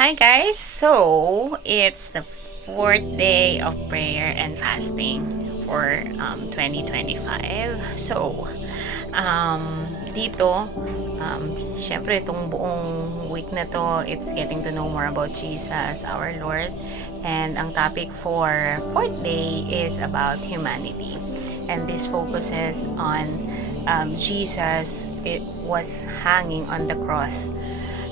Hi guys! So, it's the fourth day of prayer and fasting for 2025. So, dito, syempre itong buong week na to, it's getting to know more about Jesus, our Lord. And ang topic for fourth day is about humanity. And this focuses on Jesus. It was hanging on the cross.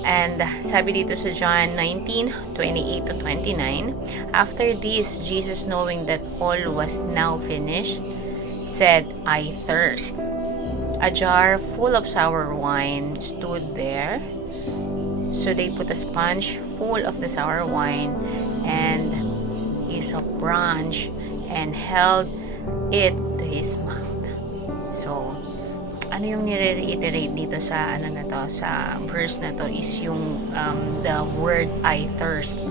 And sabi dito sa John 19:28 to 29, after this, Jesus, knowing that all was now finished, said, I thirst. A jar full of sour wine stood there. So they put a sponge full of the sour wine and a branch and held it to his mouth. So, ano yung nire-reiterate dito sa sa verse na to is yung the word I thirst.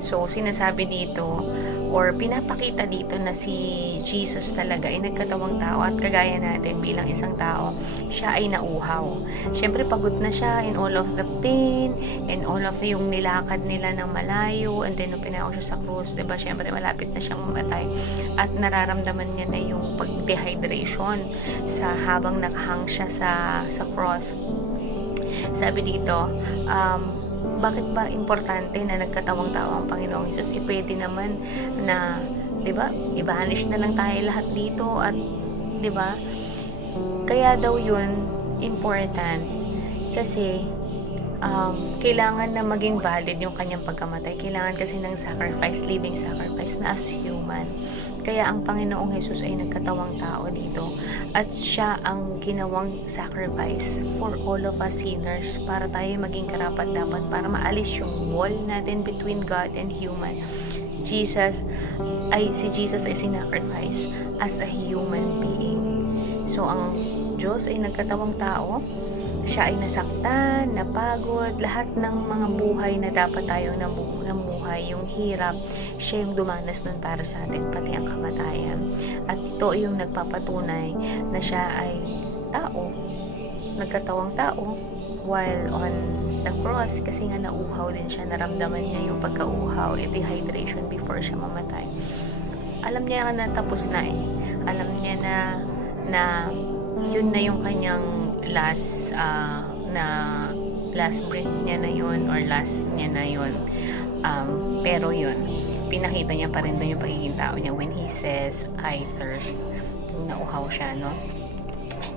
So sinasabi dito or pinapakita dito na si Jesus talaga ay nagkatawang tao at kagaya natin bilang isang tao, siya ay nauhaw. Syempre pagod na siya in all of the pain and all of yung nilakad nila ng malayo, and then nung pinako siya sa krus, diba, syempre malapit na siyang mamatay at nararamdaman niya na yung pag-dehydration sa habang nakahang siya sa cross. Sabi dito, bakit ba importante na nagkatawang tao ang Panginoong Jesus? Pwede naman na, 'di ba? I-vanish na lang tayo lahat dito at 'di ba? Kaya daw 'yun important kasi kailangan na maging valid yung kanyang pagkamatay. Kailangan kasi ng sacrifice, living sacrifice na as human. Kaya ang Panginoong Jesus ay nagkatawang tao dito at siya ang ginawang sacrifice for all of us sinners para tayo maging karapat-dapat, para maalis yung wall natin between God and human. Si Jesus ay sinacrifice as a human being. So ang Diyos ay nagkatawang tao. Siya ay nasaktan, napagod, lahat ng mga buhay na dapat tayong namuhay, yung hirap, siya yung dumanas nun para sa atin, pati ang kamatayan. At ito yung nagpapatunay na siya ay tao, nagkatawang tao, while on the cross, kasi nga nauhaw din siya, naramdaman niya yung pagkauhaw, dehydration before siya mamatay. Alam niya na tapos na alam niya na yun na yung kanyang last breath niya na yun or last niya na yun, pero yun, pinakita niya pa rin doon yung pagiging tao niya when he says I thirst, nauhaw siya, no?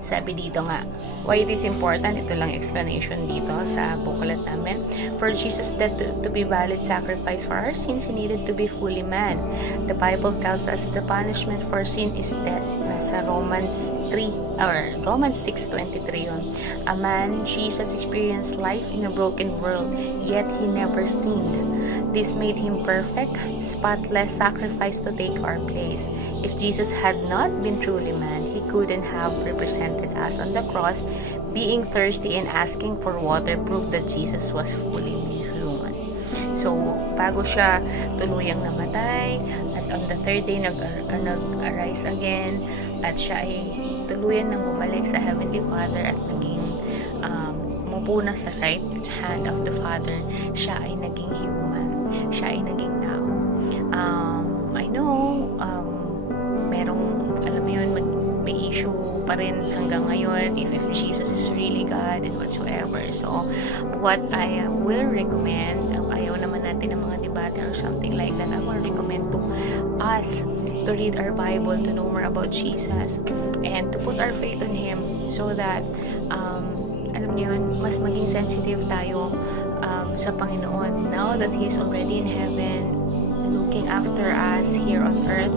Sabi dito nga, why it is important, ito lang explanation dito sa buklat namin. For Jesus that to be valid sacrifice for our sins, he needed to be fully man. The Bible tells us the punishment for sin is death. Nasa Romans 6:23 yun. A man, Jesus, experienced life in a broken world, yet he never sinned. This made him perfect, spotless sacrifice to take our place. If Jesus had not been truly man, he couldn't have represented us on the cross. Being thirsty and asking for water proved that Jesus was fully human. So, bago siya tuluyang namatay, at on the third day, nag-arise again, at siya ay tuluyan nang bumalik sa Heavenly Father at naging umupo na sa right hand of the Father, siya ay naging human. Siya ay naging tao. I know, may issue pa rin hanggang ngayon if Jesus is really God and whatsoever. So, what I will recommend, ayaw naman natin ng mga debate or something like that, I will recommend to us to read our Bible, to know more about Jesus, and to put our faith on Him so that, alam niyo yun, mas maging sensitive tayo sa Panginoon. Now that He's already in heaven, looking after us here on earth,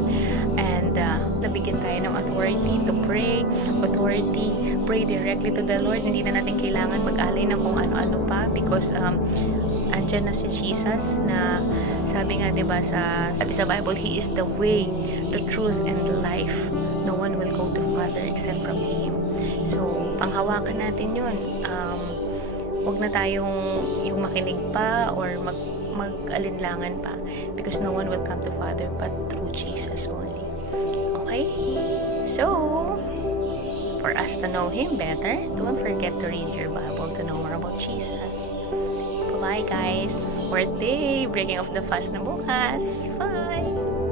and nabigyan tayo ng authority to pray directly to the Lord. Hindi na natin kailangan mag-alay ng kung ano-ano pa because andyan na si Jesus na sabi nga, diba, sabi sa Bible, He is the way, the truth, and the life. No one will go to Father except from Him. So, panghawakan natin yun. Huwag na tayong yung makinig pa or mag-alinlangan pa because no one will come to Father but through Jesus only. Okay? So, for us to know Him better, don't forget to read your Bible to know more about Jesus. Bye guys! fourth day, breaking of the fast na bukas. Bye!